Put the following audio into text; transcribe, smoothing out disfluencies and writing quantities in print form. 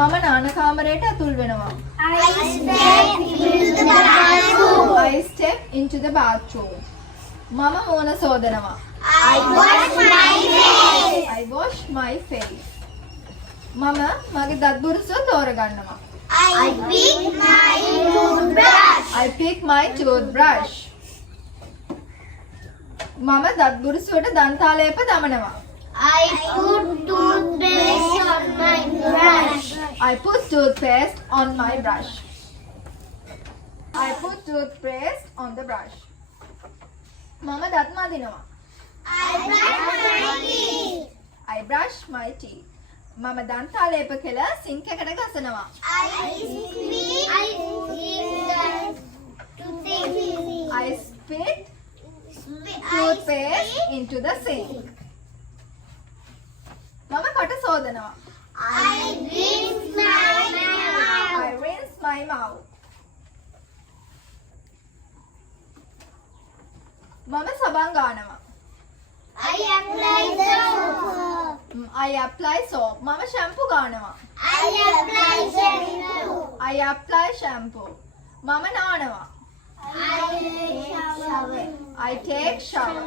මම නාන කාමරයට ඇතුල් වෙනවා. I step into the bathroom. මම මූණ සෝදනවා. I wash my face. මම මගේ දත් බුරුසුව තෝරගන්නවා. I pick my toothbrush. මම දත් බුරුසුවට දන්තාලේප දමනවා. I put toothpaste on my brush. I put toothpaste on my brush. I put toothpaste on the brush. මම දත් මදිනවා. I brush my teeth. මම දන්තාලේප කෙල සිංක් එකට ගසනවා. I spit toothpaste into the sink. මම කට සෝදනවා. I rinse my mouth. I rinse my mouth. මම සබන් ගන්නවා. I apply soap. I apply soap. මම shampoo ගන්නවා. I apply shampoo. I apply shampoo. මම නානවා. I take shower. I take shower.